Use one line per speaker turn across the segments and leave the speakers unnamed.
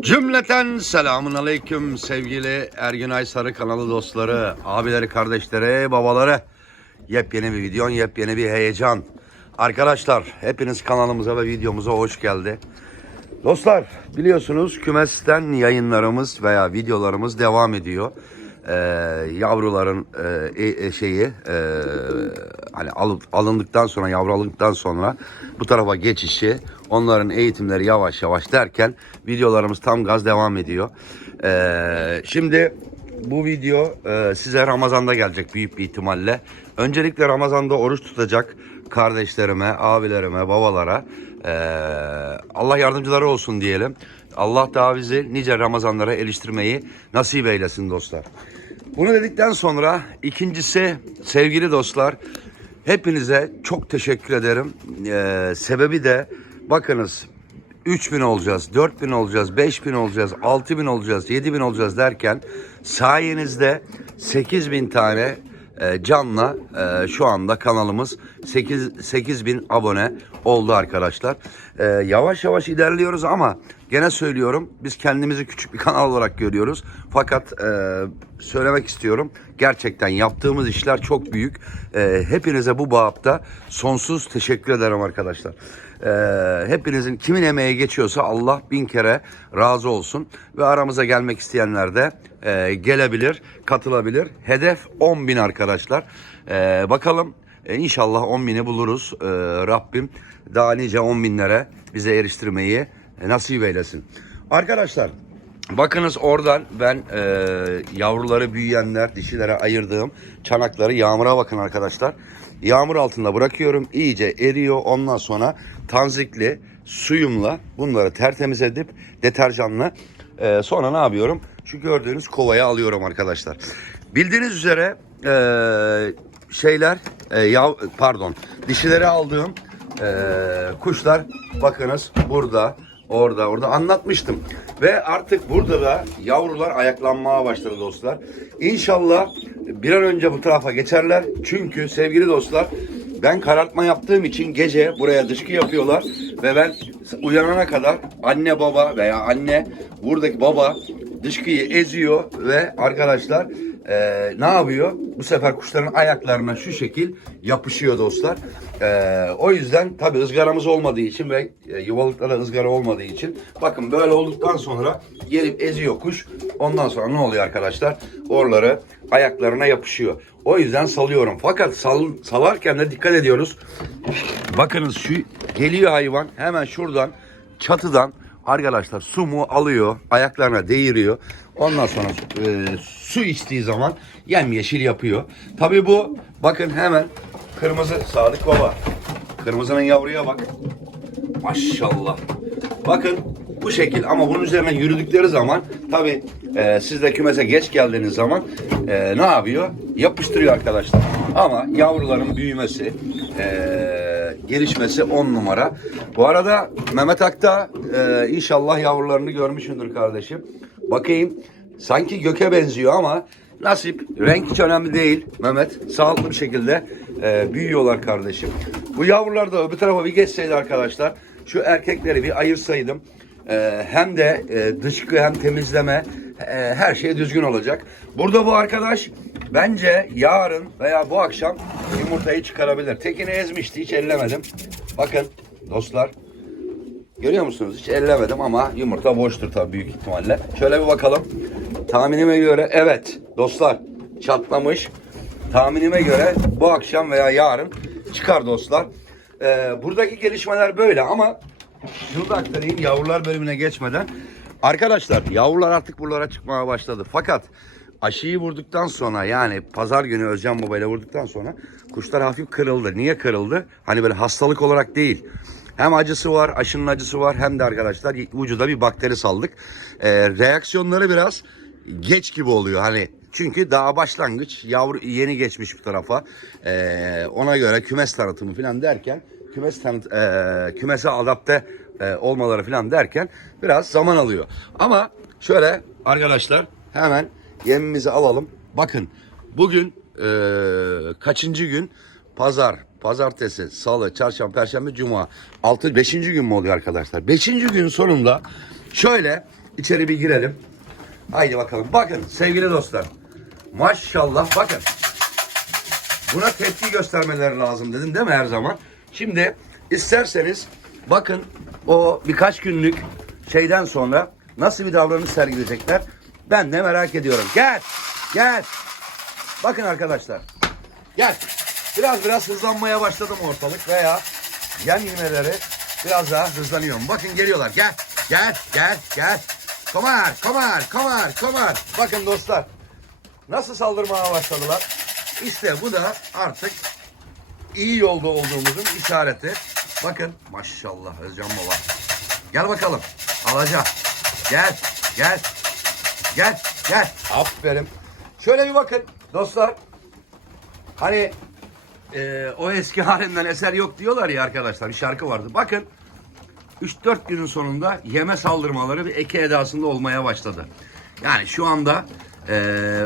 Cümleten selamun aleyküm sevgili Ergün Aysarı kanalı dostları, abileri, kardeşleri, babaları. Yepyeni bir video, yepyeni bir heyecan. Arkadaşlar hepiniz kanalımıza ve videomuza hoş geldi. Dostlar biliyorsunuz kümesten yayınlarımız veya videolarımız devam ediyor. Ee, yavruların e, e, şeyi e, hani alıp alındıktan sonra yavru alındıktan sonra bu tarafa geçişi onların eğitimleri yavaş yavaş derken videolarımız tam gaz devam ediyor. Ee, şimdi bu video e, size Ramazan'da gelecek büyük bir ihtimalle. Öncelikle Ramazan'da oruç tutacak kardeşlerime, abilerime, babalara e, Allah yardımcıları olsun diyelim. Allah daha bizi nice Ramazanlara eriştirmeyi nasip eylesin dostlar. Bunu dedikten sonra ikincisi sevgili dostlar hepinize çok teşekkür ederim. E, sebebi de bakınız 3000 olacağız, 4000 olacağız, 5000 olacağız, 6000 olacağız, 7000 olacağız derken sayenizde 8000 tane e, canla e, şu anda kanalımız 8 8000 abone oldu arkadaşlar. E, yavaş yavaş ilerliyoruz ama gene söylüyorum biz kendimizi küçük bir kanal olarak görüyoruz. Fakat e, söylemek istiyorum gerçekten yaptığımız işler çok büyük. E, hepinize bu bağıpta sonsuz teşekkür ederim arkadaşlar. Ee, hepinizin kimin emeği geçiyorsa Allah bin kere razı olsun. Ve aramıza gelmek isteyenler de e, gelebilir, katılabilir. Hedef 10 bin arkadaşlar. Ee, bakalım e, inşallah 10 bini buluruz. Ee, Rabbim daha nice 10 binlere bize eriştirmeyi e, nasip eylesin. Arkadaşlar Bakınız oradan ben e, yavruları büyüyenler, dişilere ayırdığım çanakları yağmura bakın arkadaşlar. Yağmur altında bırakıyorum. iyice eriyor. Ondan sonra tanzikli suyumla bunları tertemiz edip deterjanla e, sonra ne yapıyorum? Şu gördüğünüz kovaya alıyorum arkadaşlar. Bildiğiniz üzere e, şeyler e, yav, pardon dişileri aldığım e, kuşlar bakınız burada Orada orada anlatmıştım. Ve artık burada da yavrular ayaklanmaya başladı dostlar. İnşallah bir an önce bu tarafa geçerler. Çünkü sevgili dostlar ben karartma yaptığım için gece buraya dışkı yapıyorlar. Ve ben uyanana kadar anne baba veya anne buradaki baba dışkıyı eziyor ve arkadaşlar e, ne yapıyor? Bu sefer kuşların ayaklarına şu şekil yapışıyor dostlar. E, o yüzden tabi ızgaramız olmadığı için ve e, yuvalıkta ızgara olmadığı için bakın böyle olduktan sonra gelip eziyor kuş. Ondan sonra ne oluyor arkadaşlar? Orları ayaklarına yapışıyor. O yüzden salıyorum. Fakat sal, salarken de dikkat ediyoruz. Bakınız şu geliyor hayvan hemen şuradan çatıdan arkadaşlar su mu alıyor ayaklarına değiriyor. Ondan sonra e, su içtiği zaman yemyeşil yapıyor. Tabii bu bakın hemen kırmızı Sadık Baba. Kırmızının yavruya bak. Maşallah. Bakın bu şekil ama bunun üzerine yürüdükleri zaman tabi e, siz de kümese geç geldiğiniz zaman e, ne yapıyor? Yapıştırıyor arkadaşlar. Ama yavruların büyümesi, e, gelişmesi on numara. Bu arada Mehmet Akta e, inşallah yavrularını görmüşsündür kardeşim. Bakayım sanki göke benziyor ama nasip. Renk hiç önemli değil Mehmet. Sağlıklı bir şekilde e, büyüyorlar kardeşim. Bu yavrular da öbür tarafa bir geçseydi arkadaşlar şu erkekleri bir ayırsaydım e, hem de e, dışkı hem temizleme e, her şey düzgün olacak. Burada bu arkadaş bence yarın veya bu akşam yumurtayı çıkarabilir. Tekini ezmişti hiç ellemedim. Bakın dostlar Görüyor musunuz? Hiç ellemedim ama yumurta boştur tabii büyük ihtimalle. Şöyle bir bakalım. Tahminime göre evet dostlar çatlamış. Tahminime göre bu akşam veya yarın çıkar dostlar. Ee, buradaki gelişmeler böyle ama şunu da aktarayım yavrular bölümüne geçmeden. Arkadaşlar yavrular artık buralara çıkmaya başladı. Fakat aşıyı vurduktan sonra yani pazar günü Özcan Baba ile vurduktan sonra kuşlar hafif kırıldı. Niye kırıldı? Hani böyle hastalık olarak değil. Hem acısı var, aşının acısı var hem de arkadaşlar vücuda bir bakteri saldık. Ee, reaksiyonları biraz geç gibi oluyor hani. Çünkü daha başlangıç yavru yeni geçmiş bir tarafa. Ee, ona göre kümes tanıtımı falan derken kümes tanıt, e, kümese adapte e, olmaları falan derken biraz zaman alıyor. Ama şöyle arkadaşlar hemen yemimizi alalım. Bakın bugün e, kaçıncı gün? Pazar, pazartesi, salı, çarşamba, perşembe, cuma. 6 5. gün mü oluyor arkadaşlar? 5. gün sonunda şöyle içeri bir girelim. Haydi bakalım. Bakın sevgili dostlar. Maşallah bakın. Buna tepki göstermeleri lazım dedim değil mi her zaman? Şimdi isterseniz bakın o birkaç günlük şeyden sonra nasıl bir davranış sergileyecekler. Ben de merak ediyorum. Gel. Gel. Bakın arkadaşlar. Gel. Biraz biraz hızlanmaya başladım ortalık veya yem yemeleri biraz daha hızlanıyorum. Bakın geliyorlar. Gel. Gel. Gel. Gel. Komar. Komar. Komar. Komar. Bakın dostlar. Nasıl saldırmaya başladılar? İşte bu da artık iyi yolda olduğumuzun işareti. Bakın maşallah Özcan Baba. Gel bakalım. Alacağım. Gel. Gel. Gel. Gel. Aferin. Şöyle bir bakın dostlar. Hani e, o eski halinden eser yok diyorlar ya arkadaşlar. Bir şarkı vardı. Bakın 3-4 günün sonunda yeme saldırmaları bir eki edasında olmaya başladı. Yani şu anda e,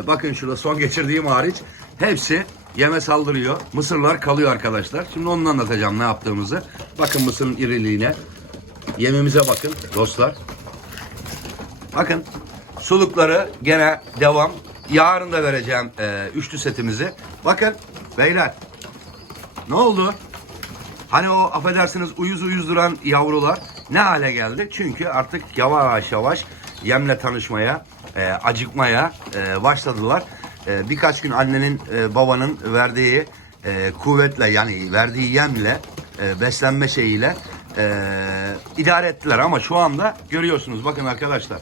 bakın şurada son geçirdiğim hariç hepsi yeme saldırıyor. Mısırlar kalıyor arkadaşlar. Şimdi onu anlatacağım ne yaptığımızı. Bakın mısırın iriliğine. Yemimize bakın dostlar. Bakın sulukları gene devam. Yarın da vereceğim e, üçlü setimizi. Bakın beyler ne oldu? Hani o affedersiniz uyuz uyuz duran yavrular ne hale geldi? Çünkü artık yavaş yavaş yemle tanışmaya, e, acıkmaya e, başladılar. E, birkaç gün annenin, e, babanın verdiği e, kuvvetle yani verdiği yemle, e, beslenme şeyiyle e, idare ettiler. Ama şu anda görüyorsunuz bakın arkadaşlar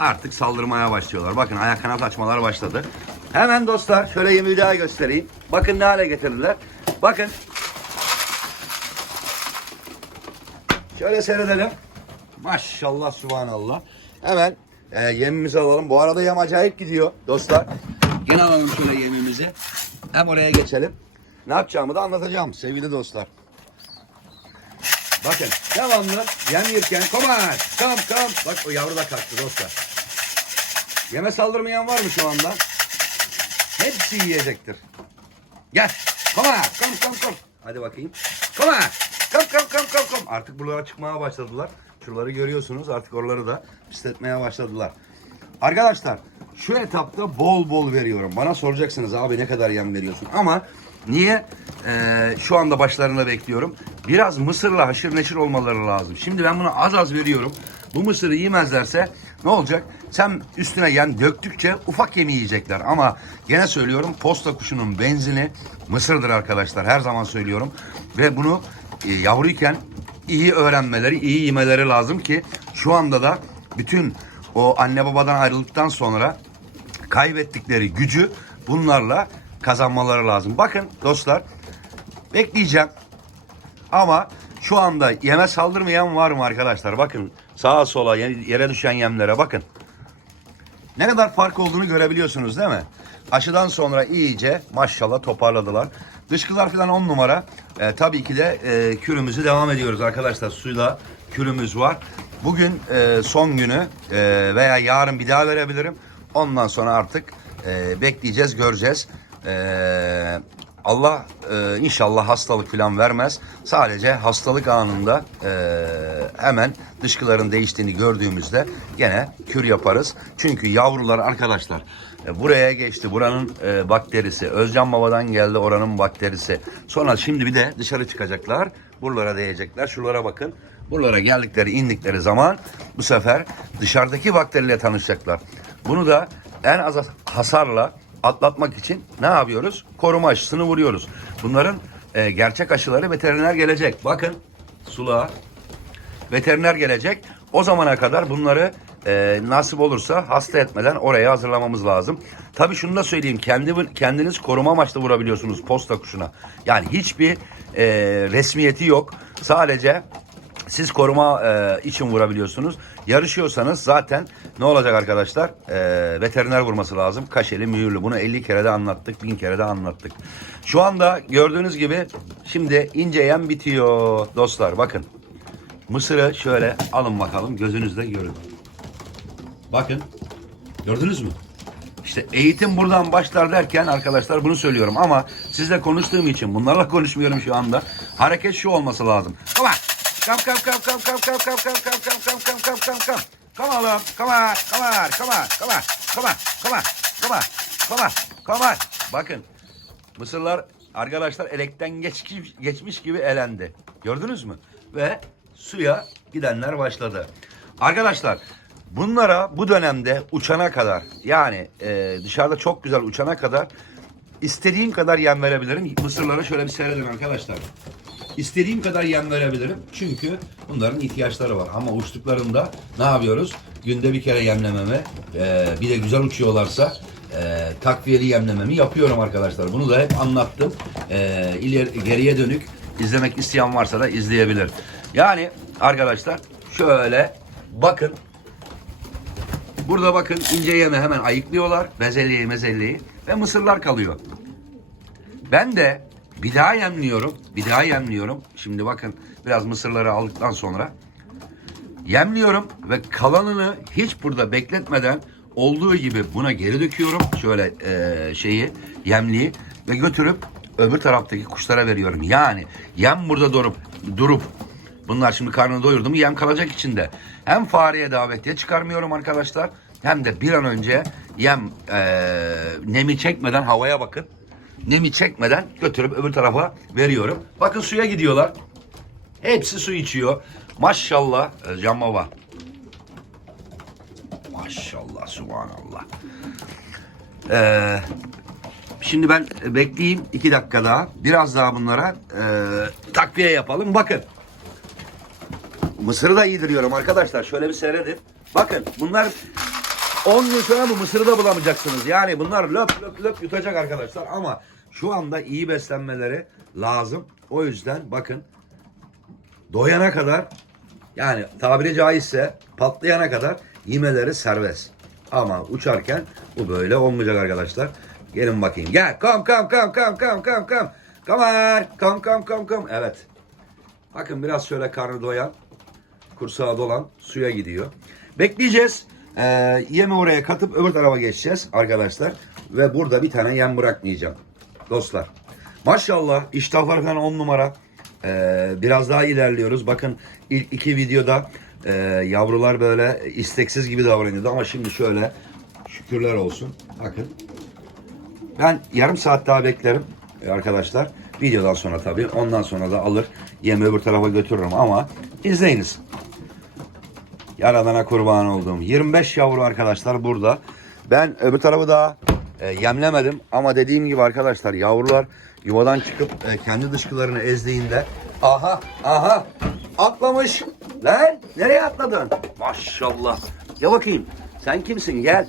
artık saldırmaya başlıyorlar. Bakın ayak kanat açmalar başladı. Hemen dostlar şöyle yemi bir daha göstereyim. Bakın ne hale getirdiler. Bakın Şöyle seyredelim. Maşallah subhanallah. Hemen e, yemimizi alalım. Bu arada yem acayip gidiyor dostlar. Yine alalım şöyle yemimizi. Hem oraya geçelim. Ne yapacağımı da anlatacağım sevgili dostlar. Bakın devamlı yem yerken komar kam kam. Bak o yavru da kalktı dostlar. Yeme saldırmayan var mı şu anda? Hepsi yiyecektir. Gel. Komar. Kom kom kom. Hadi bakayım. Komar. Kom kom kom kom kom. Artık buralara çıkmaya başladılar. Şuraları görüyorsunuz. Artık oraları da pisletmeye başladılar. Arkadaşlar şu etapta bol bol veriyorum. Bana soracaksınız abi ne kadar yem veriyorsun? Ama niye Ee, şu anda başlarında bekliyorum? Biraz mısırla haşır neşir olmaları lazım. Şimdi ben bunu az az veriyorum. Bu mısırı yemezlerse ne olacak? Sen üstüne yem döktükçe ufak yemi yiyecekler. Ama gene söylüyorum posta kuşunun benzini mısırdır arkadaşlar. Her zaman söylüyorum. Ve bunu e, yavruyken iyi öğrenmeleri, iyi yemeleri lazım ki şu anda da bütün o anne babadan ayrıldıktan sonra kaybettikleri gücü bunlarla kazanmaları lazım. Bakın dostlar bekleyeceğim. Ama şu anda yeme saldırmayan var mı arkadaşlar? Bakın sağa sola yere düşen yemlere bakın. Ne kadar fark olduğunu görebiliyorsunuz değil mi? Aşıdan sonra iyice maşallah toparladılar. Dışkılar falan on numara. Ee, tabii ki de e, kürümüzü devam ediyoruz arkadaşlar. Suyla kürümüz var. Bugün e, son günü e, veya yarın bir daha verebilirim. Ondan sonra artık e, bekleyeceğiz, göreceğiz. E, Allah e, inşallah hastalık falan vermez. Sadece hastalık anında e, hemen dışkıların değiştiğini gördüğümüzde gene kür yaparız. Çünkü yavrular arkadaşlar e, buraya geçti. Buranın e, bakterisi. Özcan Baba'dan geldi oranın bakterisi. Sonra şimdi bir de dışarı çıkacaklar. Buralara değecekler. Şuralara bakın. Buralara geldikleri indikleri zaman bu sefer dışarıdaki bakteriyle tanışacaklar. Bunu da en az hasarla atlatmak için ne yapıyoruz? Koruma aşısını vuruyoruz. Bunların e, gerçek aşıları veteriner gelecek. Bakın sulağa veteriner gelecek. O zamana kadar bunları e, nasip olursa hasta etmeden oraya hazırlamamız lazım. Tabii şunu da söyleyeyim. Kendi, kendiniz koruma amaçlı vurabiliyorsunuz posta kuşuna. Yani hiçbir e, resmiyeti yok. Sadece siz koruma e, için vurabiliyorsunuz. Yarışıyorsanız zaten ne olacak arkadaşlar? E, veteriner vurması lazım. Kaşeli, mühürlü. Bunu 50 kere de anlattık, 1000 kere de anlattık. Şu anda gördüğünüz gibi şimdi ince yem bitiyor dostlar. Bakın. Mısırı şöyle alın bakalım. Gözünüzle görün. Bakın. Gördünüz mü? İşte eğitim buradan başlar derken arkadaşlar bunu söylüyorum ama sizle konuştuğum için bunlarla konuşmuyorum şu anda. Hareket şu olması lazım. Come kam kam kam kam kam kam kam kam kam kam kam kam kam kam. Come on, come on, come on, come on, come on, come on, come on, come on, come on, come on. Bakın, mısırlar arkadaşlar elekten geç, geçmiş gibi elendi. Gördünüz mü? Ve suya gidenler başladı. Arkadaşlar, bunlara bu dönemde uçana kadar, yani e, dışarıda çok güzel uçana kadar istediğim kadar yem verebilirim. Mısırlara şöyle bir seyredin arkadaşlar. İstediğim kadar yem. Çünkü bunların ihtiyaçları var. Ama uçtuklarında ne yapıyoruz? Günde bir kere yemlememi, e, bir de güzel uçuyorlarsa e, takviyeli yemlememi yapıyorum arkadaşlar. Bunu da hep anlattım. E, ileri, geriye dönük izlemek isteyen varsa da izleyebilir. Yani arkadaşlar şöyle bakın. Burada bakın ince yeme hemen ayıklıyorlar. Bezelyeyi mezelyeyi ve mısırlar kalıyor. Ben de bir daha yemliyorum. Bir daha yemliyorum. Şimdi bakın biraz mısırları aldıktan sonra yemliyorum ve kalanını hiç burada bekletmeden olduğu gibi buna geri döküyorum. Şöyle eee, şeyi yemliği ve götürüp öbür taraftaki kuşlara veriyorum. Yani yem burada durup durup bunlar şimdi karnını doyurdu mu yem kalacak içinde. Hem fareye davetiye çıkarmıyorum arkadaşlar hem de bir an önce yem eee, nemi çekmeden havaya bakın nemi çekmeden götürüp öbür tarafa veriyorum. Bakın suya gidiyorlar. Hepsi su içiyor. Maşallah e, Can Baba. Maşallah, subhanallah. Ee, şimdi ben bekleyeyim iki dakika daha. Biraz daha bunlara e, takviye yapalım. Bakın. Mısırı da yediriyorum arkadaşlar. Şöyle bir seyredin. Bakın bunlar 10 gün sonra bu mısırı da bulamayacaksınız. Yani bunlar löp löp löp yutacak arkadaşlar. Ama şu anda iyi beslenmeleri lazım. O yüzden bakın doyana kadar yani tabiri caizse patlayana kadar yemeleri serbest. Ama uçarken bu böyle olmayacak arkadaşlar. Gelin bakayım. Gel. Kom kom kom kom kom kom kom. On. Kom kom kom kom. Evet. Bakın biraz şöyle karnı doyan, kursağı dolan suya gidiyor. Bekleyeceğiz. Ee, yemi oraya katıp öbür tarafa geçeceğiz arkadaşlar. Ve burada bir tane yem bırakmayacağım. Dostlar. Maşallah iştahlar falan on numara. Ee, biraz daha ilerliyoruz. Bakın ilk iki videoda e, yavrular böyle isteksiz gibi davranıyordu. Ama şimdi şöyle şükürler olsun. Bakın. Ben yarım saat daha beklerim arkadaşlar. Videodan sonra tabii. Ondan sonra da alır yemi öbür tarafa götürürüm ama izleyiniz. Yaradana kurban olduğum 25 yavru arkadaşlar burada. Ben öbür tarafı daha e, yemlemedim ama dediğim gibi arkadaşlar yavrular yuvadan çıkıp e, kendi dışkılarını ezdiğinde aha aha atlamış. Lan nereye atladın? Maşallah. Ya bakayım sen kimsin gel.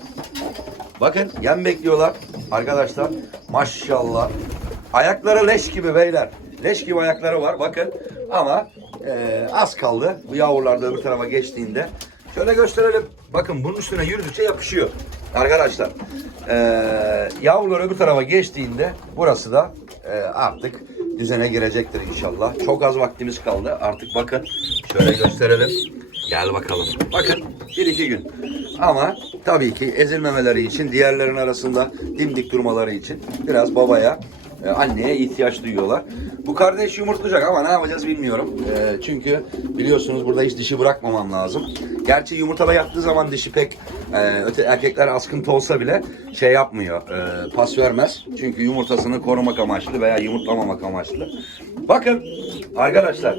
Bakın yem bekliyorlar arkadaşlar. Maşallah. Ayakları leş gibi beyler. Leş gibi ayakları var bakın. Ama e, az kaldı. Bu yavrular da öbür tarafa geçtiğinde. Şöyle gösterelim. Bakın bunun üstüne yürüdükçe yapışıyor. Arkadaşlar. E, yavrular öbür tarafa geçtiğinde burası da e, artık düzene girecektir inşallah. Çok az vaktimiz kaldı. Artık bakın şöyle gösterelim. Gel bakalım. Bakın bir iki gün. Ama tabii ki ezilmemeleri için diğerlerin arasında dimdik durmaları için biraz babaya e, anneye ihtiyaç duyuyorlar. Bu kardeş yumurtlayacak ama ne yapacağız bilmiyorum. E, çünkü biliyorsunuz burada hiç dişi bırakmamam lazım. Gerçi yumurtada yattığı zaman dişi pek e, öte erkekler askıntı olsa bile şey yapmıyor. e, pas vermez. Çünkü yumurtasını korumak amaçlı veya yumurtlamamak amaçlı. Bakın arkadaşlar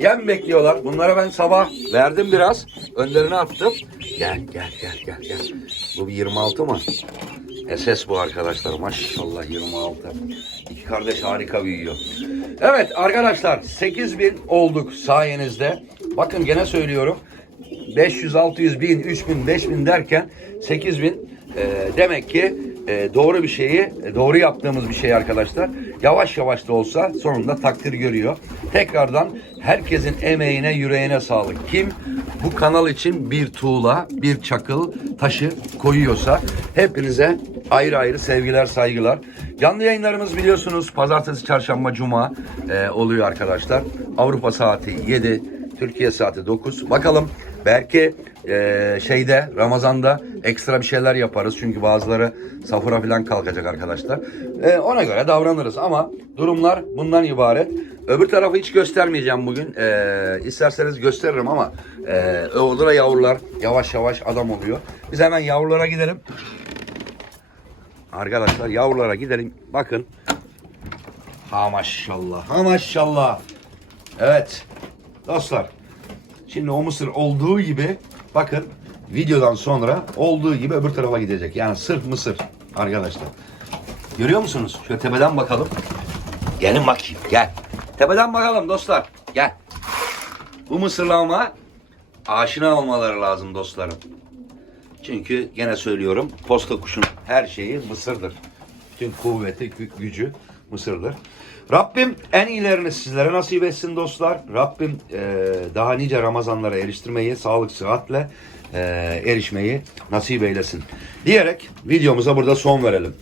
yem bekliyorlar. Bunlara ben sabah verdim biraz. Önlerine attım. Gel gel gel gel gel. Bu bir 26 mı? SS bu arkadaşlar. Maşallah 26. İki kardeş harika büyüyor. Evet arkadaşlar 8000 olduk sayenizde. Bakın gene söylüyorum. 500, 600, 1000, 3000, 5000 derken 8000 e, demek ki e, doğru bir şeyi, e, doğru yaptığımız bir şey arkadaşlar. Yavaş yavaş da olsa sonunda takdir görüyor. Tekrardan herkesin emeğine, yüreğine sağlık. Kim bu kanal için bir tuğla, bir çakıl taşı koyuyorsa hepinize ayrı ayrı sevgiler, saygılar. Canlı yayınlarımız biliyorsunuz pazartesi, çarşamba, cuma e, oluyor arkadaşlar. Avrupa saati 7, Türkiye saati 9. Bakalım belki e, şeyde Ramazan'da ekstra bir şeyler yaparız. Çünkü bazıları safura falan kalkacak arkadaşlar. E, ona göre davranırız ama durumlar bundan ibaret. Öbür tarafı hiç göstermeyeceğim bugün. E, isterseniz gösteririm ama e, orada da yavrular yavaş yavaş adam oluyor. Biz hemen yavrulara gidelim. Arkadaşlar yavrulara gidelim. Bakın. Ha maşallah. Ha maşallah. Evet. Dostlar. Şimdi o mısır olduğu gibi bakın videodan sonra olduğu gibi öbür tarafa gidecek. Yani sırf mısır arkadaşlar. Görüyor musunuz? Şöyle tepeden bakalım. Gelin bakayım gel. Tepeden bakalım dostlar. Gel. Bu mısırlama aşina olmaları lazım dostlarım. Çünkü gene söylüyorum posta kuşun her şeyi mısırdır. Bütün kuvveti, gü- gücü mısırdır. Rabbim en iyilerini sizlere nasip etsin dostlar. Rabbim e, daha nice Ramazanlara eriştirmeyi, sağlık, sıhhatle e, erişmeyi nasip eylesin. Diyerek videomuza burada son verelim.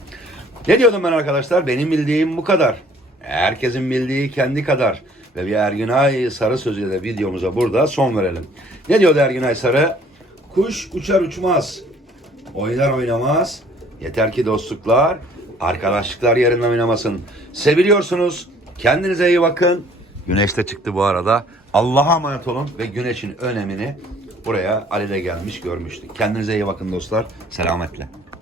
Ne diyordum ben arkadaşlar? Benim bildiğim bu kadar. Herkesin bildiği kendi kadar. Ve bir Ergünay Sarı sözüyle videomuza burada son verelim. Ne diyordu Ergünay Sarı? Kuş uçar uçmaz. Oynar oynamaz. Yeter ki dostluklar, arkadaşlıklar yerinden oynamasın. Seviliyorsunuz. Kendinize iyi bakın. Güneş de çıktı bu arada. Allah'a emanet olun ve güneşin önemini buraya Ali de gelmiş görmüştük. Kendinize iyi bakın dostlar. Selametle.